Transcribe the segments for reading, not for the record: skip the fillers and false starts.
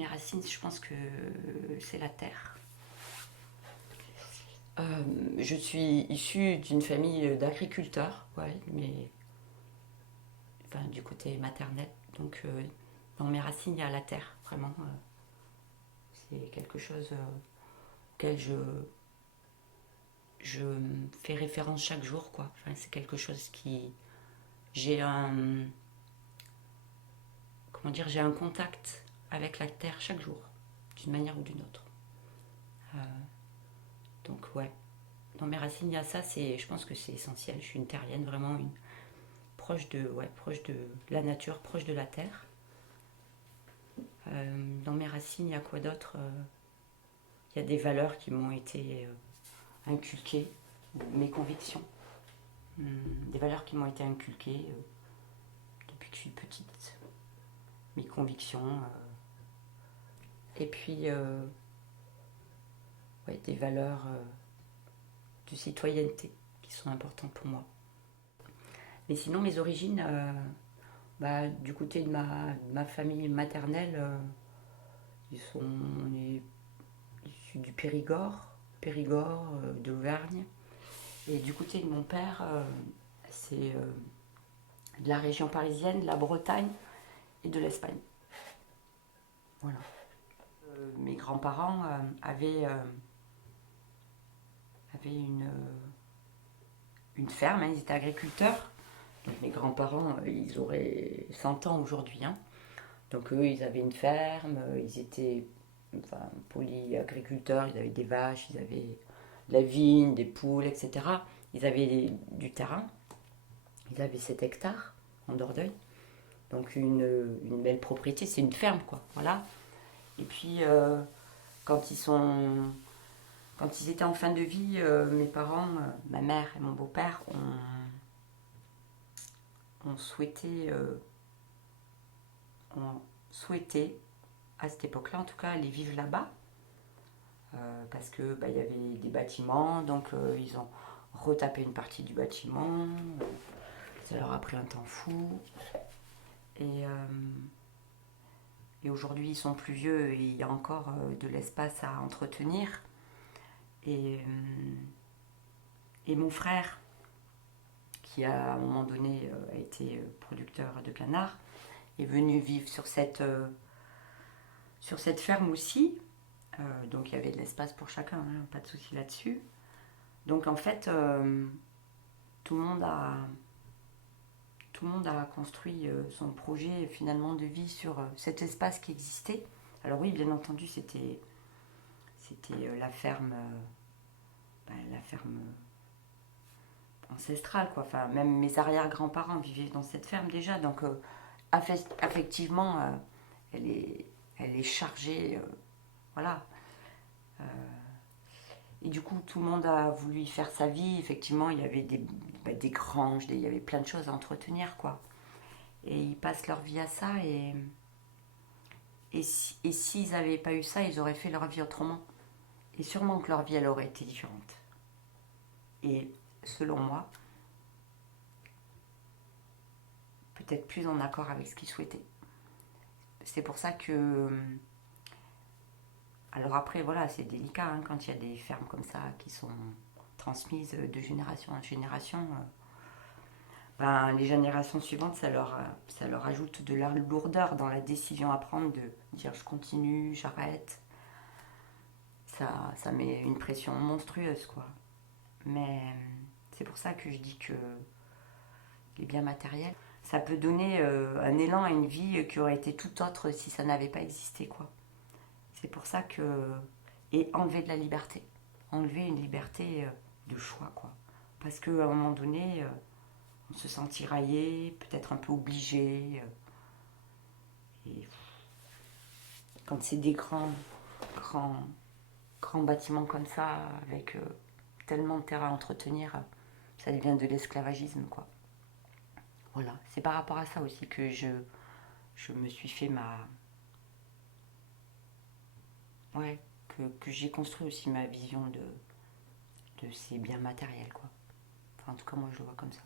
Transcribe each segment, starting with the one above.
Mes racines, je pense que c'est la terre. Je suis issue d'une famille d'agriculteurs, ouais, mais enfin, du côté maternel. Donc, dans mes racines, il y a la terre, vraiment. C'est quelque chose auquel je fais référence chaque jour, quoi. Enfin, c'est quelque chose qui. J'ai un. Comment dire, j'ai un contact avec la terre chaque jour, d'une manière ou d'une autre. Euh, donc, ouais. Dans mes racines, il y a ça, je pense que c'est essentiel. Je suis une terrienne, vraiment proche de la nature, proche de la terre. Dans mes racines, il y a quoi d'autre? Il y a des valeurs qui m'ont été inculquées, mes convictions. Des valeurs qui m'ont été inculquées depuis que je suis petite. Mes convictions. Et puis, ouais, des valeurs de citoyenneté qui sont importantes pour moi. Mais sinon, mes origines, bah, du côté de ma famille maternelle, on est issus du Périgord, d'Auvergne. Et du côté de mon père, c'est de la région parisienne, de la Bretagne et de l'Espagne. Voilà. Mes grands-parents avaient une ferme, hein, ils étaient agriculteurs. Donc mes grands-parents, ils auraient 100 ans aujourd'hui, hein. Donc eux, ils avaient une ferme, ils étaient polyagriculteurs, ils avaient des vaches, ils avaient de la vigne, des poules, etc. Ils avaient du terrain, ils avaient 7 hectares en Dordogne. Donc une belle propriété, c'est une ferme, quoi. Voilà. Et puis quand quand ils étaient en fin de vie, mes parents, ma mère et mon beau-père ont souhaité, ont souhaité, à cette époque-là en tout cas, aller vivre là-bas. Parce que bah, y avait des bâtiments, donc ils ont retapé une partie du bâtiment. Ça leur a pris un temps fou. Et, euh, et aujourd'hui, ils sont plus vieux et il y a encore de l'espace à entretenir. Et, et mon frère, qui à un moment donné a été producteur de canards, est venu vivre sur cette ferme aussi. Donc il y avait de l'espace pour chacun, hein, pas de souci là-dessus. Donc en fait, tout le monde a, tout le monde a construit son projet finalement de vie sur cet espace qui existait. Alors oui, bien entendu, c'était la ferme ancestrale, quoi. Enfin, même mes arrière-grands-parents vivaient dans cette ferme déjà, donc affectivement, elle est, elle est chargée, voilà. Euh, et du coup, tout le monde a voulu y faire sa vie. Effectivement, il y avait des granges, il y avait plein de choses à entretenir, quoi. Et ils passent leur vie à ça. Et s'ils n'avaient pas eu ça, ils auraient fait leur vie autrement. Et sûrement que leur vie, elle aurait été différente. Et selon moi, peut-être plus en accord avec ce qu'ils souhaitaient. C'est pour ça que... Alors après, voilà, c'est délicat hein, quand il y a des fermes comme ça qui sont transmises de génération en génération. Ben, les générations suivantes, ça leur ajoute de la lourdeur dans la décision à prendre de dire je continue, j'arrête. Ça met une pression monstrueuse, quoi. Mais c'est pour ça que je dis que les biens matériels, ça peut donner un élan à une vie qui aurait été tout autre si ça n'avait pas existé, quoi. C'est pour ça que... Et enlever de la liberté. Enlever une liberté de choix, quoi. Parce qu'à un moment donné, on se sent tiraillé, peut-être un peu obligé. Et quand c'est des grands, grands bâtiments comme ça, avec tellement de terrain à entretenir, ça devient de l'esclavagisme, quoi. Voilà, c'est par rapport à ça aussi que je me suis fait Ouais, que j'ai construit aussi ma vision de ces biens matériels, quoi. Enfin, en tout cas, moi, je le vois comme ça.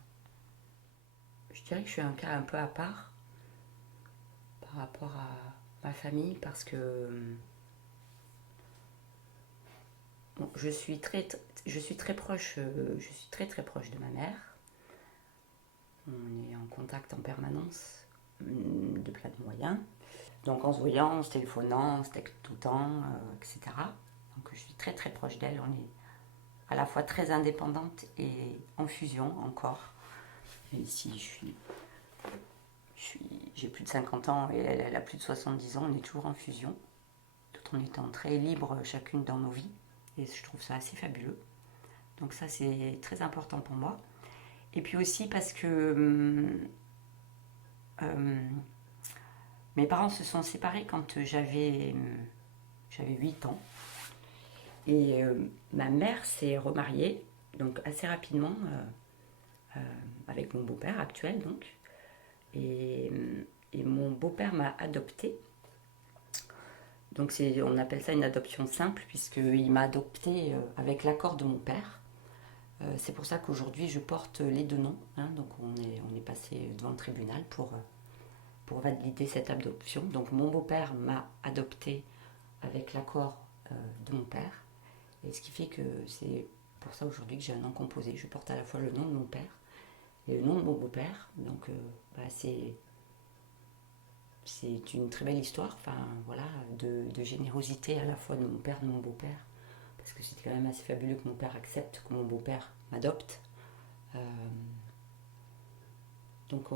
Je dirais que je suis un cas un peu à part par rapport à ma famille parce que bon, je suis très proche, je suis très proche de ma mère. On est en contact en permanence, de plein de moyens. Donc en se voyant, en se téléphonant, on se texte tout le temps, etc. Donc je suis très proche d'elle. On est à la fois très indépendante et en fusion encore. Et ici, j'ai plus de 50 ans et elle a plus de 70 ans. On est toujours en fusion, tout en étant très libres chacune dans nos vies. Et je trouve ça assez fabuleux. Donc ça, c'est très important pour moi. Et puis aussi parce que mes parents se sont séparés quand j'avais 8 ans. Et ma mère s'est remariée, donc assez rapidement, avec mon beau-père actuel, donc. Et mon beau-père m'a adoptée. Donc on appelle ça une adoption simple, puisqu'il m'a adoptée avec l'accord de mon père. C'est pour ça qu'aujourd'hui je porte les deux noms. Hein, donc on est passé devant le tribunal pour valider cette adoption. Donc mon beau-père m'a adoptée avec l'accord de mon père. Et ce qui fait que c'est pour ça aujourd'hui que j'ai un nom composé. Je porte à la fois le nom de mon père et le nom de mon beau-père. Donc c'est une très belle histoire, enfin voilà, de générosité à la fois de mon père et de mon beau-père. Parce que c'était quand même assez fabuleux que mon père accepte que mon beau-père m'adopte. Donc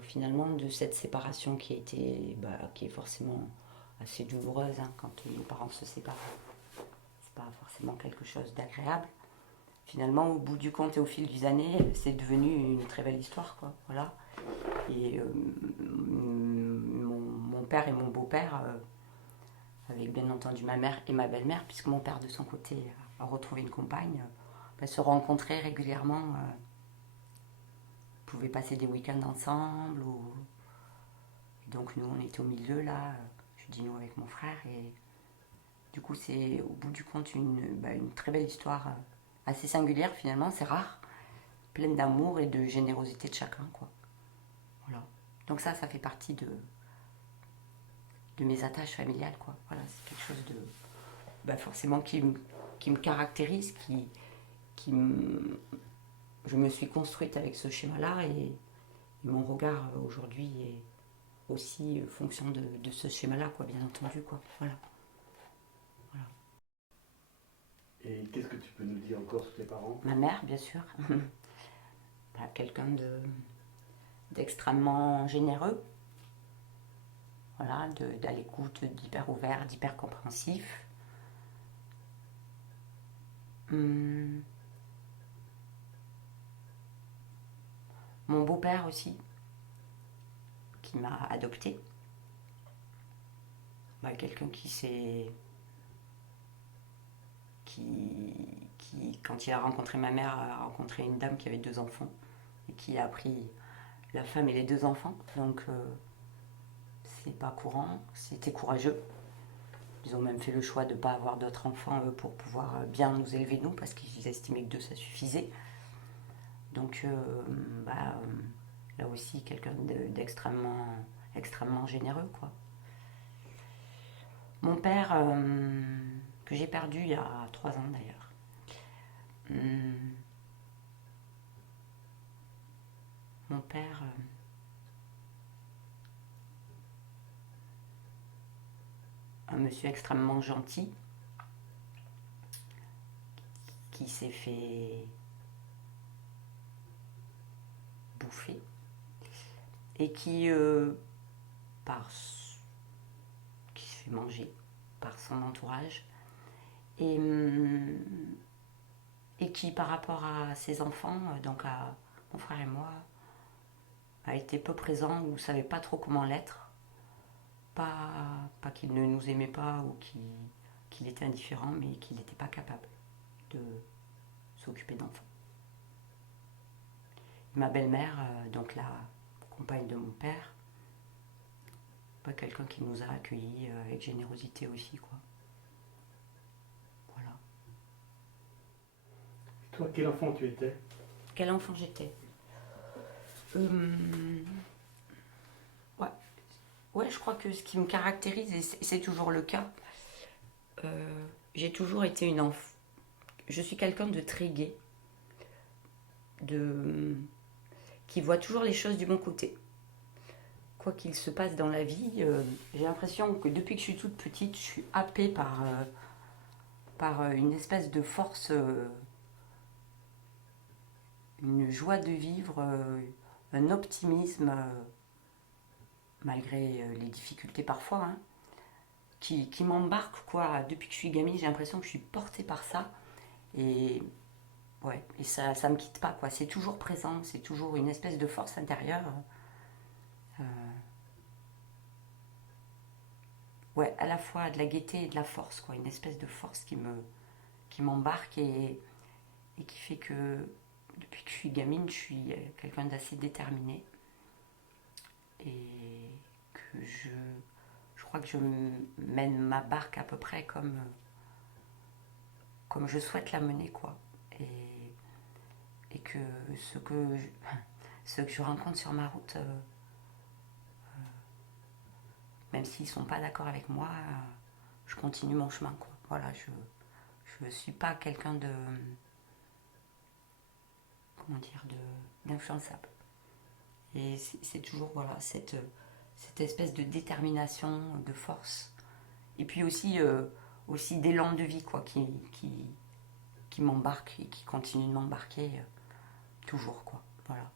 finalement de cette séparation qui est forcément assez douloureuse, hein, quand nos parents se séparent, c'est pas forcément quelque chose d'agréable. Finalement, au bout du compte et au fil des années, c'est devenu une très belle histoire, quoi. Voilà. Et mon père et mon beau-père, avec bien entendu ma mère et ma belle-mère, puisque mon père de son côté a retrouvé une compagne, se rencontraient régulièrement, pouvaient passer des week-ends ensemble. Donc nous, on était au milieu là, je dis nous avec mon frère, et du coup c'est au bout du compte une très belle histoire, assez singulière finalement, c'est rare, pleine d'amour et de générosité de chacun, quoi. Voilà. Donc ça fait partie de mes attaches familiales, quoi. Voilà, c'est quelque chose de forcément qui me caractérise, je me suis construite avec ce schéma-là, et mon regard aujourd'hui est aussi fonction de ce schéma-là, quoi, bien entendu, quoi. Voilà. Voilà. Et qu'est-ce que tu peux nous dire encore sur tes parents? Ma mère, bien sûr. Quelqu'un d'extrêmement généreux, voilà, d'à l'écoute, d'hyper ouvert, d'hyper compréhensif. Mon beau-père aussi, qui m'a adoptée. Quelqu'un qui, quand il a rencontré ma mère, a rencontré une dame qui avait 2 enfants et qui a pris la femme et les 2 enfants. Donc c'est pas courant, c'était courageux. Ils ont même fait le choix de ne pas avoir d'autres enfants pour pouvoir bien nous élever, nous, parce qu'ils estimaient que 2 ça suffisait. Donc là aussi, quelqu'un extrêmement généreux, quoi. Mon père, que j'ai perdu il y a 3 ans d'ailleurs. Mon père, un monsieur extrêmement gentil, qui s'est fait bouffer et qui se fait manger par son entourage, et qui, par rapport à ses enfants, donc à mon frère et moi, a été peu présent ou ne savait pas trop comment l'être. Pas qu'il ne nous aimait pas ou qu'il était indifférent, mais qu'il n'était pas capable de s'occuper d'enfants. Ma belle-mère, donc la compagne de mon père, quelqu'un qui nous a accueillis avec générosité aussi, quoi. Voilà. Toi, quel enfant tu étais? Quel enfant j'étais? Ouais. ouais, je crois que ce qui me caractérise, et c'est toujours le cas, j'ai toujours été une enfant. Je suis quelqu'un de très gai, de, qui voit toujours les choses du bon côté. Quoi qu'il se passe dans la vie, j'ai l'impression que depuis que je suis toute petite, je suis happée par une espèce de force, une joie de vivre, un optimisme, malgré les difficultés parfois, hein, qui m'embarque, quoi. Depuis que je suis gamine, j'ai l'impression que je suis portée par ça. Et ouais, et ça me quitte pas, quoi. C'est toujours présent, c'est toujours une espèce de force intérieure. Euh, ouais, à la fois de la gaieté et de la force, quoi. Une espèce de force qui m'embarque et qui fait que depuis que je suis gamine, je suis quelqu'un d'assez déterminé. Et que je crois que je mène ma barque à peu près comme je souhaite la mener, quoi. Et que ceux que je rencontre sur ma route, même s'ils ne sont pas d'accord avec moi, je continue mon chemin, quoi. Voilà, je ne suis pas quelqu'un de, comment dire, d'influençable. Et c'est toujours, voilà, cette espèce de détermination, de force. Et puis aussi d'élan de vie, quoi, qui m'embarque et qui continue de m'embarquer toujours, quoi. Voilà.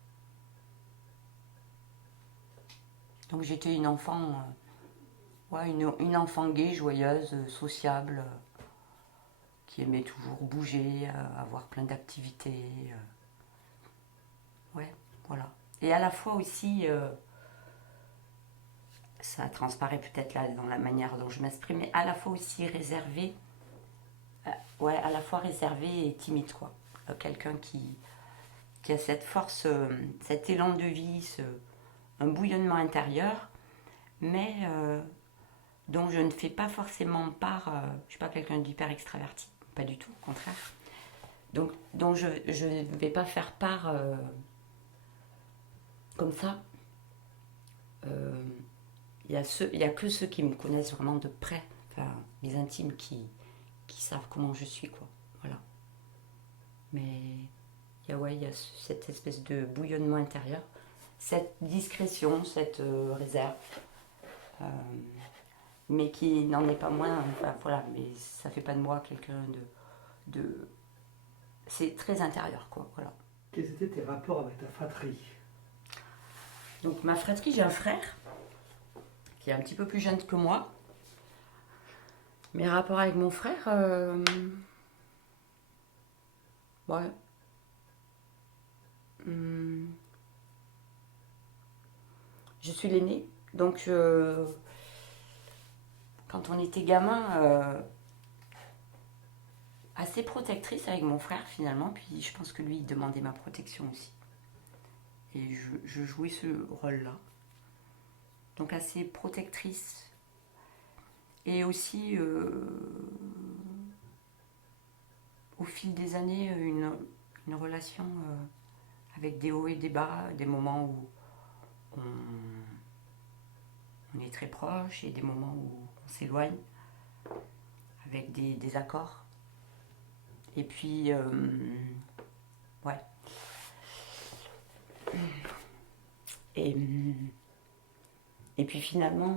Donc j'étais une enfant, ouais, une enfant gaie, joyeuse, sociable, qui aimait toujours bouger, avoir plein d'activités. Ouais, voilà. Et à la fois aussi, ça transparaît peut-être là dans la manière dont je m'exprime, mais à la fois aussi réservée, ouais, à la fois réservée et timide, quoi. Quelqu'un qui a cette force, cet élan de vie, un bouillonnement intérieur, mais dont je ne fais pas forcément part. Je ne suis pas quelqu'un d'hyper extraverti, pas du tout, au contraire. Donc, dont je ne vais pas faire part comme ça. Il n'y a que ceux qui me connaissent vraiment de près, enfin, mes intimes, qui savent comment je suis, quoi. Voilà. Mais il y a cette espèce de bouillonnement intérieur, cette discrétion, cette réserve, euh, mais qui n'en est pas moins. Enfin, voilà, mais ça fait pas de moi quelqu'un de. C'est très intérieur, quoi. Voilà. Quels étaient tes rapports avec ta fratrie? Donc, ma fratrie, j'ai un frère qui est un petit peu plus jeune que moi. Mes rapports avec mon frère, ouais. Je suis l'aînée, donc quand on était gamin, assez protectrice avec mon frère finalement, puis je pense que lui il demandait ma protection aussi. Et je jouais ce rôle-là. Donc assez protectrice. Et aussi, au fil des années, une relation avec des hauts et des bas, des moments où on est très proche et des moments où on s'éloigne, avec des accords. Et puis, ouais. Et puis finalement,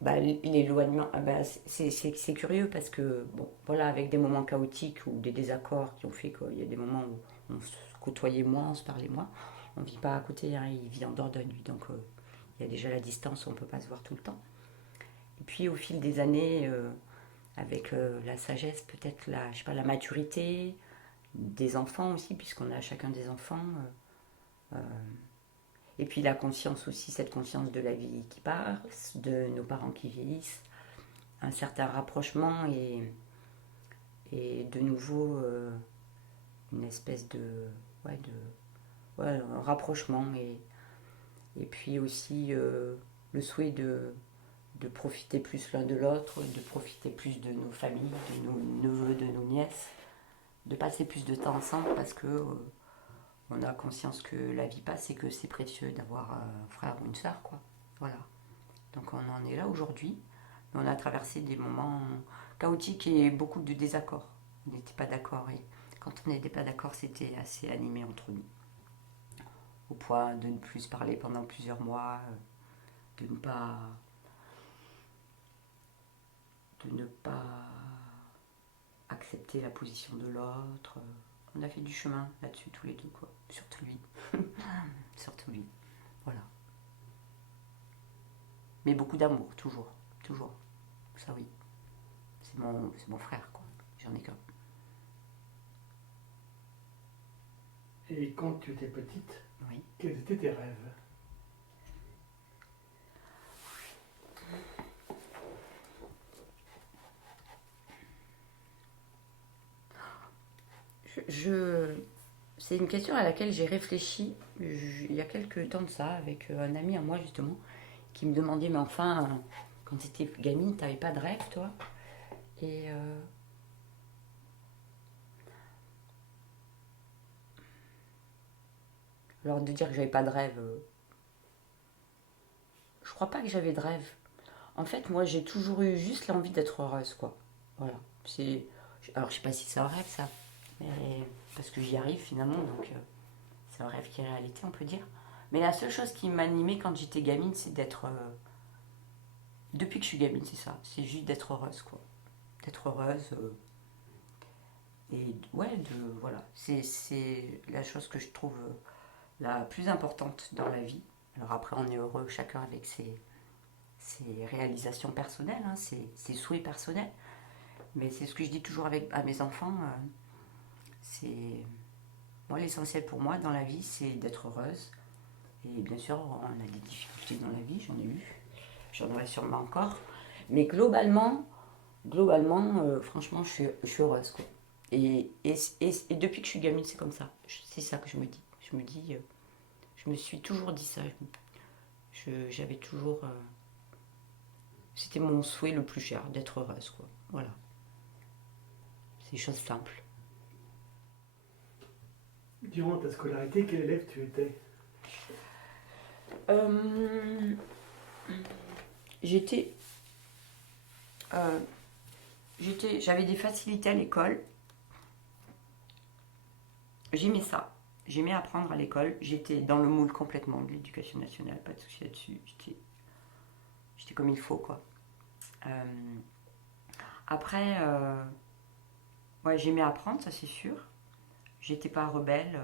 bah, l'éloignement, bah, c'est curieux parce que, bon, voilà, avec des moments chaotiques ou des désaccords qui ont fait qu'il y a des moments où on se côtoyait moins, on se parlait moins. On ne vit pas à côté, hein, il vit en Dordogne, lui, donc il y a déjà la distance, on ne peut pas se voir tout le temps. Et puis au fil des années, avec la sagesse, peut-être je sais pas, la maturité des enfants aussi, puisqu'on a chacun des enfants. Et puis la conscience aussi, cette conscience de la vie qui passe, de nos parents qui vieillissent, un certain rapprochement et de nouveau une espèce ouais, un rapprochement et puis aussi le souhait de profiter plus l'un de l'autre, de profiter plus de nos familles, de nos neveux, de nos nièces, de passer plus de temps ensemble parce que on a conscience que la vie passe et que c'est précieux d'avoir un frère ou une sœur, quoi. Voilà. Donc on en est là aujourd'hui. On a traversé des moments chaotiques et beaucoup de désaccords. On n'était pas d'accord et quand on n'était pas d'accord, c'était assez animé entre nous. Au point de ne plus se parler pendant plusieurs mois, de ne pas accepter la position de l'autre. On a fait du chemin là-dessus tous les deux, quoi. Surtout lui. Surtout lui. Voilà. Mais beaucoup d'amour, toujours. Toujours. Ça oui. C'est mon frère, quoi. J'en ai qu'un. Et quand tu étais petite, Oui. quels étaient tes rêves? C'est une question à laquelle j'ai réfléchi il y a quelques temps de ça avec un ami à moi justement qui me demandait mais enfin quand tu étais gamine t'avais pas de rêve toi et alors de dire que j'avais pas de rêve je crois pas que j'avais de rêve en fait moi j'ai toujours eu juste l'envie d'être heureuse quoi voilà c'est alors je sais pas si c'est un rêve ça mais parce que j'y arrive finalement donc c'est un rêve qui est réalité, on peut dire. Mais la seule chose qui m'animait quand j'étais gamine, c'est d'être. Depuis que je suis gamine, c'est ça. C'est juste d'être heureuse, quoi. D'être heureuse. Et ouais, voilà. C'est la chose que je trouve la plus importante dans la vie. Alors après, on est heureux chacun avec ses réalisations personnelles, hein, ses souhaits personnels. Mais c'est ce que je dis toujours à mes enfants. C'est. Moi, l'essentiel pour moi dans la vie, c'est d'être heureuse. Et bien sûr, on a des difficultés dans la vie, j'en ai eu, j'en aurai sûrement encore. Mais globalement, franchement, je suis heureuse. Quoi. Et depuis que je suis gamine, c'est comme ça. C'est ça que je me dis. Je me suis toujours dit ça. J'avais toujours. C'était mon souhait le plus cher, d'être heureuse. Quoi. Voilà. C'est des choses simples. Durant ta scolarité, quel élève tu étais? J'étais j'avais des facilités à l'école. J'aimais ça. J'aimais apprendre à l'école. J'étais dans le moule complètement de l'éducation nationale, pas de souci là-dessus. J'étais comme il faut, quoi. Après, ouais, j'aimais apprendre, ça c'est sûr. J'étais pas rebelle.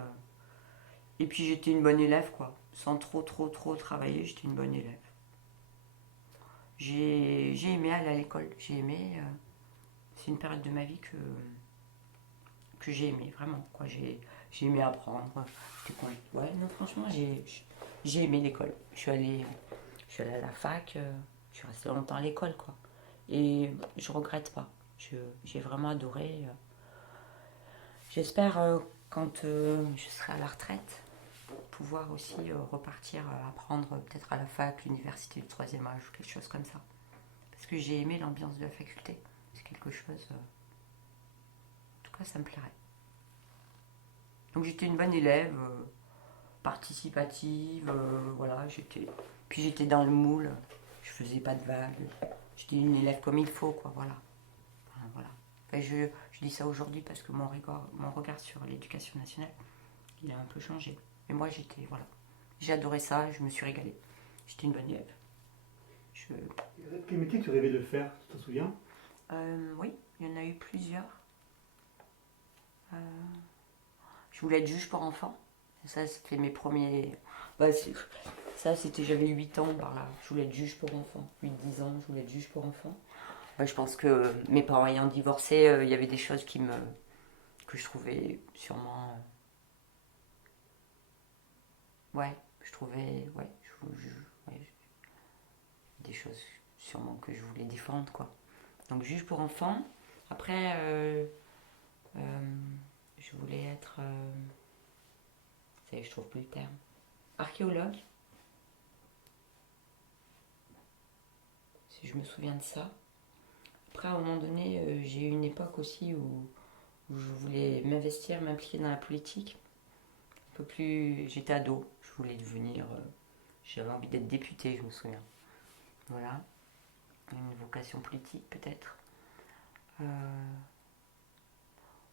Et puis j'étais une bonne élève, quoi. Sans trop travailler, j'étais une bonne élève. J'ai aimé aller à l'école. J'ai aimé. C'est une période de ma vie que j'ai aimé, vraiment. Quoi. J'ai aimé apprendre. Ouais, non, franchement, j'ai aimé l'école. Je suis allée à la fac, je suis restée longtemps à l'école, quoi. Et je regrette pas. J'ai vraiment adoré. J'espère, quand je serai à la retraite, pouvoir aussi repartir apprendre peut-être à la fac, l'université du troisième âge, ou quelque chose comme ça. Parce que j'ai aimé l'ambiance de la faculté. C'est quelque chose. En tout cas, ça me plairait. Donc j'étais une bonne élève, participative, voilà. Puis j'étais dans le moule, je faisais pas de vagues. J'étais une élève comme il faut, quoi, voilà. Enfin, voilà. Enfin, je dis ça aujourd'hui parce que mon regard sur l'éducation nationale, il a un peu changé. Mais moi, voilà. J'ai adoré ça, je me suis régalée. J'étais une bonne élève. Quel métier tu rêvais de faire, tu t'en souviens? Oui, il y en a eu plusieurs. Je voulais être juge pour enfants. Ça, c'était mes premiers. Bah, ça, c'était. J'avais 8 ans par là. Je voulais être juge pour enfants. 8-10 ans, je voulais être juge pour enfants. Ouais, je pense que mes parents ayant divorcé, il y avait des choses que je trouvais sûrement. Ouais, je trouvais. Ouais, ouais, des choses sûrement que je voulais défendre, quoi. Donc, juge pour enfants. Après, je voulais être. Ça y est, je trouve plus le terme. Archéologue. Si je me souviens de ça. Après, à un moment donné, j'ai eu une époque aussi où je voulais m'investir, m'impliquer dans la politique. peu plus... J'étais ado, je voulais devenir... j'avais envie d'être députée, je me souviens. Voilà. Une vocation politique, peut-être.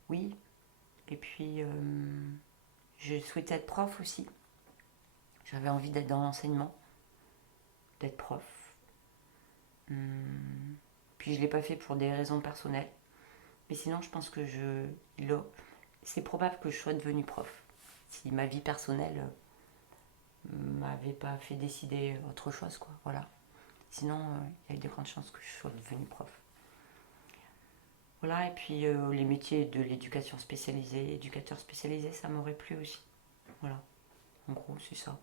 Oui. Et puis, je souhaitais être prof aussi. J'avais envie d'être dans l'enseignement, d'être prof. Puis je ne l'ai pas fait pour des raisons personnelles. Mais sinon, je pense que c'est probable que je sois devenue prof. Si ma vie personnelle m'avait pas fait décider autre chose, quoi. Voilà. Sinon, il y a de grandes chances que je sois devenue prof. Voilà, et puis les métiers de l'éducation spécialisée, éducateur spécialisé, ça m'aurait plu aussi. Voilà, en gros, c'est ça.